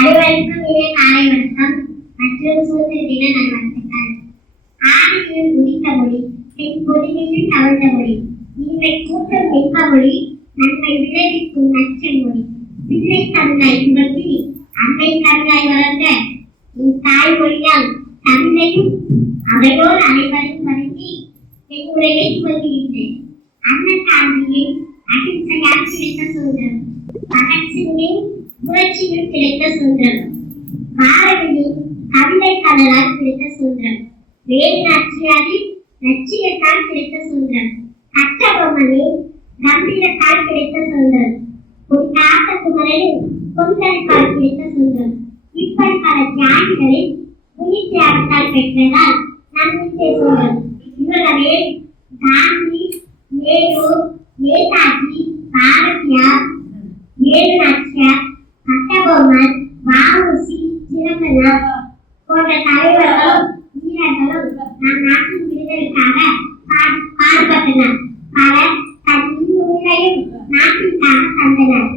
அனைவருக்கும் இனிய காலை வணக்கம் மற்றும் சுதந்திர தின நல்வாழ்த்துக்கள் ஆணையில் உதித்த மொழி தென் பொதுவில் தவழ்ந்த மொழி இன்றை கூட்டம் மிக்க மொழி நன்மை விளைவிக்கும் நச்சல் மொழி பிள்ளை தமிழாய் புகழ்த்தி அன்னை தமிழாய் வளர்ந்த உன் தாய்மொழியால் தமிழையும் அவையோர் அனைவரும் வருந்தி என் உரையை துவங்குகின்றேன் அண்ணன் காந்தியின் அகிம்சையால் கிடைத்த சுதந்திரம் பகத்சிங்கின் புரட்சியில் கிடைத்த சுதந்திரம் பாரதியின் கவிதை கடலால் கிடைத்த சுதந்திரம் வேலு நாச்சியாரின் லட்சியத்தால் கிடைத்த சுதந்திரம் கட்டபொம்மனின் கம்பீரத்தால் கிடைத்த சுதந்திரம் ஒரு காத்த குமரனின் கொந்தளிப்பால் கிடைத்த சுதந்திரம் இப்படி பல தியாகிகளின் உயிர் தியாகத்தால் பெற்றதால் சுதந்திரம் காந்தி வேலு நாச்சியார் கட்டபொம்மன் சிதம்பரம் போன்ற தலைவர்களும் வீரர்களும் நம் நாட்டின் விடுதலைக்காக பாடுபட்டனர். பலர் தன் இன்னுயிரையும் நாட்டிற்காக தந்தனர்.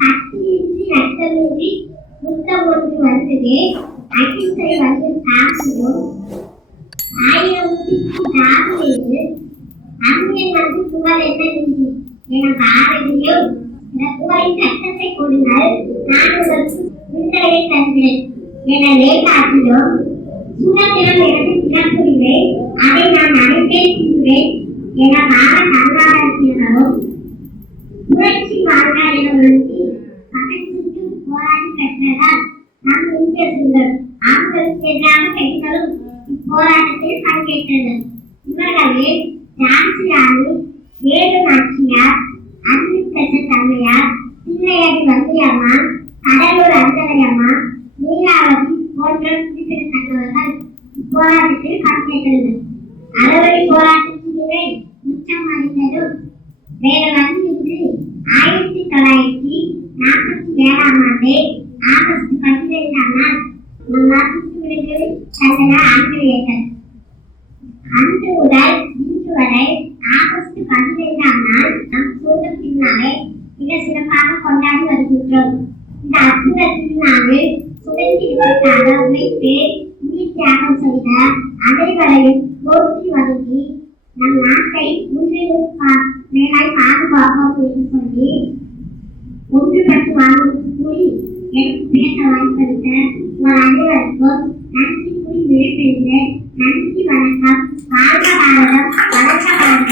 கத்தியின்றி ரத்தமின்றி யுத்தம் ஒன்று வந்தது. அகிம்சை வந்து தாக்கியும் ஆயிரம் உதிக்கு அங்கே வந்து புகழ் என்ன நீதி என பாரதியும் இந்த புகழின் கொடுங்கள். நான் உனக்கு விடுதலையை தருகிறேன் என நேதாஜியும் சுதந்திரம் எனது பிறப்புரிமை அதை நான் அனைத்தே என புரட்சி வாழ்க போராடி பெற்றதால் நம் இந்திய ஆண்களுக்கு எதிராக பெண்களும் இப்போராட்டத்தில் பங்கேற்றனர். இவர்களில் ஜான்சி ராணி வேலு நாச்சியார் போராட்டத்தில் பங்கேற்றனர் அறுவடை போராட்டத்தின் நிலை உச்சம் அடைந்ததும் வேறு வழியின்றி ஆயிரத்தி தொள்ளாயிரத்தி நாற்பத்தி ஏழாம் ஆண்டு ஆகஸ்ட் பதினைந்தாம் நாள் நம் நாட்டுக்கு விடுதலை தந்தனர் ஆங்கிலேயர்கள் அன்று முதல் இன்று வரை ஆகஸ்ட் பதினைந்தாம் நாள் நம் சுதந்திர திருநாளை மிக சிறப்பாக கொண்டாடி வருகின்றோம். இந்த அற்புத திருநாளில் சுதந்திரத்திற்காக உழைத்து தியாகம் செய்த அனைவரையும் போற்றி வணங்கி நம் நாட்டை உயிரினும் மேலாய் பாதுகாப்போம் என்று சொல்லி ஒன்றுபட்டு வாழும் கூறி எனக்கு பேச வாய்ப்பளித்த உங்கள் அனைவருக்கும் நன்றி கூறி விடைபெறுகிறேன். நன்றி வணக்கம். வாழ்க பாரதம் வளர்க பாரதம்